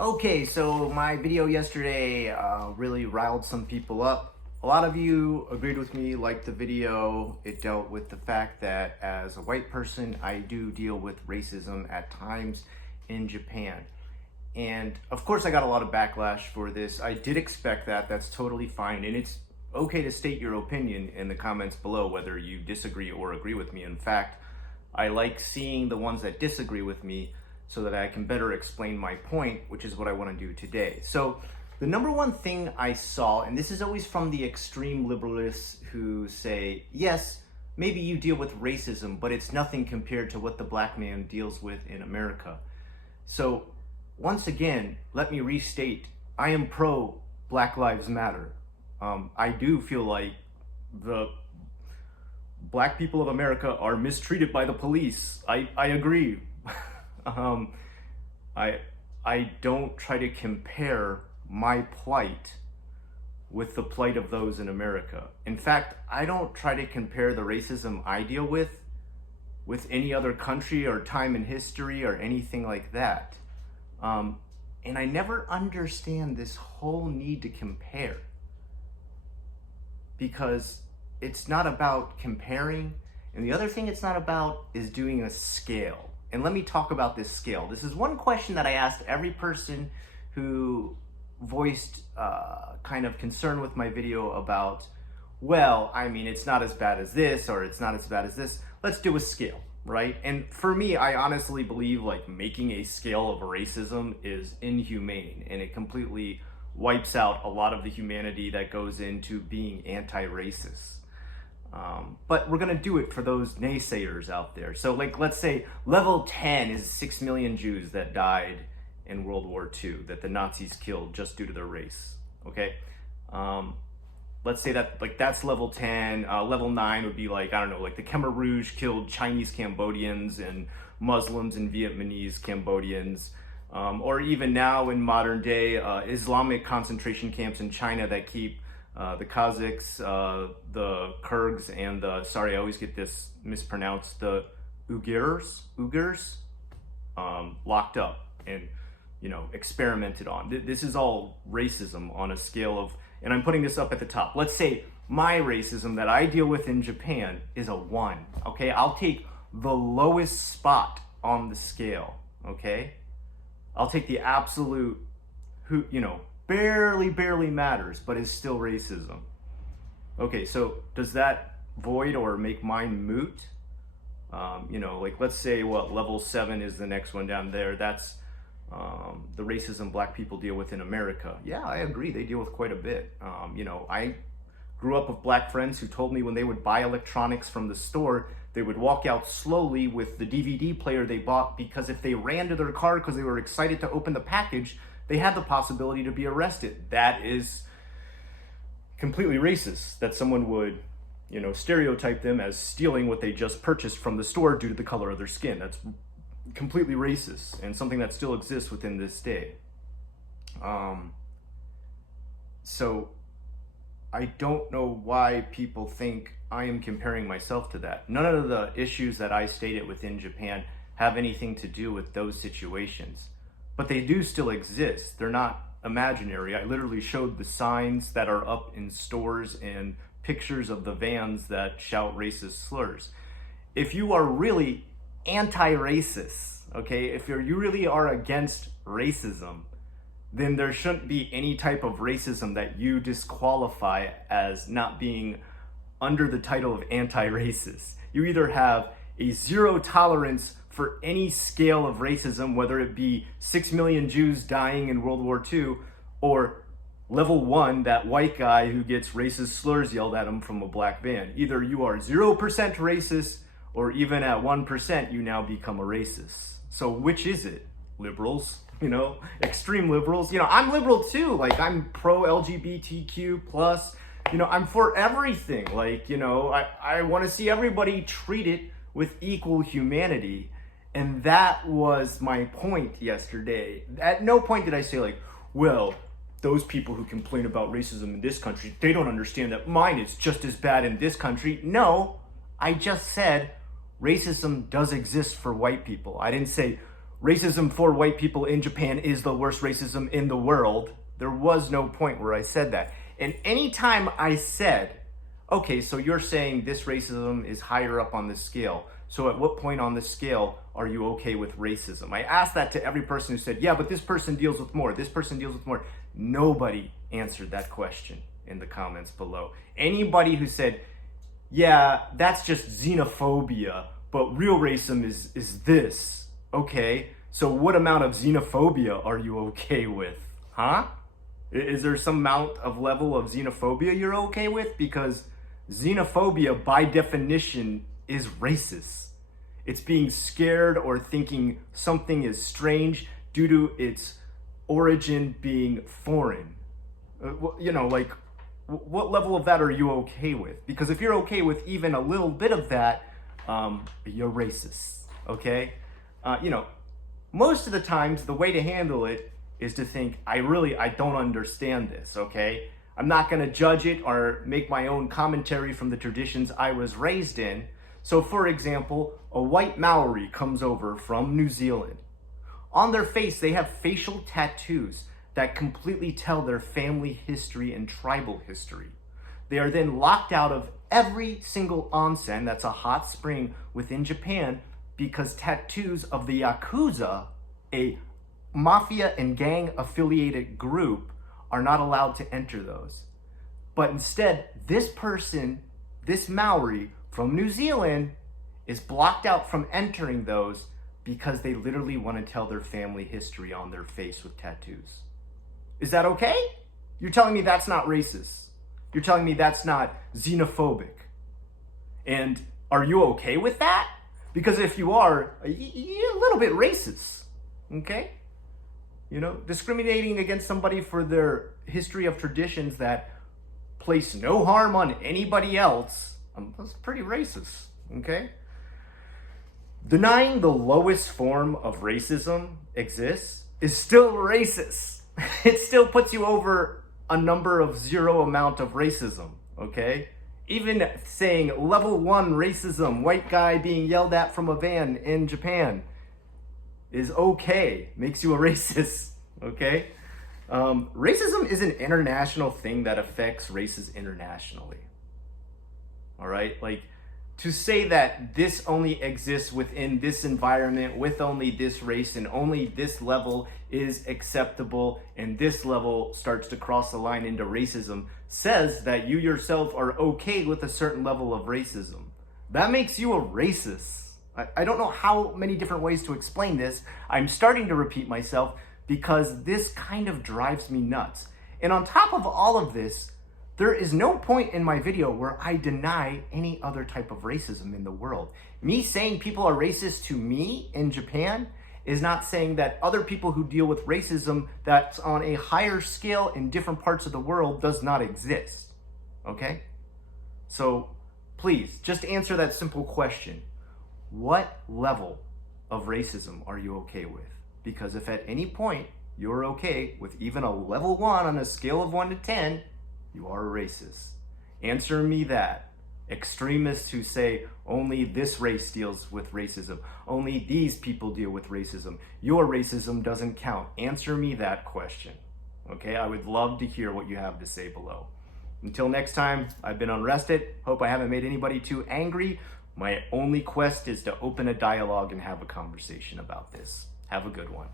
Okay, so my video yesterday really riled some people up. A lot of you agreed with me, liked the video. It dealt with the fact that as a white person, I do deal with racism at times in Japan. And of course, I got a lot of backlash for this. I did expect that. That's totally fine. And it's okay to state your opinion in the comments below, whether you disagree or agree with me. In fact, I like seeing the ones that disagree with me so that I can better explain my point, which is what I want to do today. So the number one thing I saw, and this is always from the extreme liberalists who say, yes, maybe you deal with racism, but it's nothing compared to what the black man deals with in America. So once again, let me restate, I am pro Black Lives Matter. I do feel like the black people of America are mistreated by the police. I agree. I don't try to compare my plight with the plight of those in America. In fact, I don't try to compare the racism I deal with any other country or time in history or anything like that. And I never understand this whole need to compare, because it's not about comparing. And the other thing it's not about is doing a scale. And let me talk about this scale. This is one question that I asked every person who voiced kind of concern with my video about, well, I mean, it's not as bad as this, or it's not as bad as this. Let's do a scale, right? And for me, I honestly believe like making a scale of racism is inhumane, and it completely wipes out a lot of the humanity that goes into being anti-racist. But we're gonna do it for those naysayers out there. So like, let's say level 10 is 6 million Jews that died in World War II, that the Nazis killed just due to their race, okay? Let's say that like that's level 10. Level 9 would be like, I don't know, like the Khmer Rouge killed Chinese Cambodians and Muslims and Vietnamese Cambodians. Or even now in modern day, Islamic concentration camps in China that keep the Kazakhs, the Kyrgyz, and the, sorry, I always get this mispronounced, the Uyghurs, locked up and, experimented on. This is all racism on a scale of, and I'm putting this up at the top. Let's say my racism that I deal with in Japan is a 1, okay? I'll take the lowest spot on the scale, okay? I'll take the absolute, barely matters, but is still racism. Okay, so does that void or make mine moot? Like let's say level 7 is the next one down there. That's the racism black people deal with in America. Yeah, I agree. They deal with quite a bit. I grew up with black friends who told me when they would buy electronics from the store, they would walk out slowly with the DVD player they bought, because if they ran to their car because they were excited to open the package, they had the possibility to be arrested. That is completely racist, that someone would, stereotype them as stealing what they just purchased from the store due to the color of their skin. That's completely racist, and something that still exists within this day. So I don't know why people think I am comparing myself to that. None of the issues that I stated within Japan have anything to do with those situations. But they do still exist. They're not imaginary. I literally showed the signs that are up in stores and pictures of the vans that shout racist slurs. If you are really anti-racist, okay, if you really are against racism, then there shouldn't be any type of racism that you disqualify as not being under the title of anti-racist. You either have a zero tolerance for any scale of racism, whether it be 6 million Jews dying in World War II, or level 1, that white guy who gets racist slurs yelled at him from a black van. Either you are 0% racist, or even at 1%, you now become a racist. So which is it, liberals? Extreme liberals. I'm liberal too. Like, I'm pro LGBTQ plus. I'm for everything. Like, I want to see everybody treated with equal humanity. And that was my point yesterday. At no point did I say like, well, those people who complain about racism in this country, they don't understand that mine is just as bad in this country. No, I just said racism does exist for white people. I didn't say, racism for white people in Japan is the worst racism in the world. There was no point where I said that. And anytime I said, okay, so you're saying this racism is higher up on the scale. So at what point on the scale are you okay with racism? I asked that to every person who said, yeah, but this person deals with more. This person deals with more. Nobody answered that question in the comments below. Anybody who said, yeah, that's just xenophobia, but real racism is this. Okay, so what amount of xenophobia are you okay with? Huh? Is there some amount of level of xenophobia you're okay with? Because xenophobia, by definition, is racist. It's being scared or thinking something is strange due to its origin being foreign. You know, like, what level of that are you okay with? Because if you're okay with even a little bit of that, you're racist, okay? You know, most of the times, the way to handle it is to think, I don't understand this, okay? I'm not gonna judge it or make my own commentary from the traditions I was raised in. So for example, a white Maori comes over from New Zealand. On their face, they have facial tattoos that completely tell their family history and tribal history. They are then locked out of every single onsen, that's a hot spring within Japan, because tattoos of the Yakuza, a mafia and gang affiliated group, are not allowed to enter those. But instead, this person, this Maori from New Zealand, is blocked out from entering those because they literally want to tell their family history on their face with tattoos. Is that okay? You're telling me that's not racist. You're telling me that's not xenophobic. And are you okay with that? Because if you are, you're a little bit racist, okay? You know, discriminating against somebody for their history of traditions that place no harm on anybody else, that's pretty racist, okay? Denying the lowest form of racism exists is still racist. It still puts you over a number of zero amount of racism, okay? Even saying level 1 racism, white guy being yelled at from a van in Japan, is okay, makes you a racist, okay? Racism is an international thing that affects races internationally, all right? Like, to say that this only exists within this environment with only this race and only this level is acceptable and this level starts to cross the line into racism says that you yourself are okay with a certain level of racism. That makes you a racist. I don't know how many different ways to explain this. I'm starting to repeat myself because this kind of drives me nuts. And on top of all of this, there is no point in my video where I deny any other type of racism in the world. Me saying people are racist to me in Japan is not saying that other people who deal with racism that's on a higher scale in different parts of the world does not exist, okay? So please, just answer that simple question. What level of racism are you okay with? Because if at any point you're okay with even a level 1 on a scale of 1 to 10, you are a racist. Answer me that. Extremists who say only this race deals with racism, only these people deal with racism, your racism doesn't count. Answer me that question. Okay, I would love to hear what you have to say below. Until next time, I've been Unrested. Hope I haven't made anybody too angry. My only quest is to open a dialogue and have a conversation about this. Have a good one.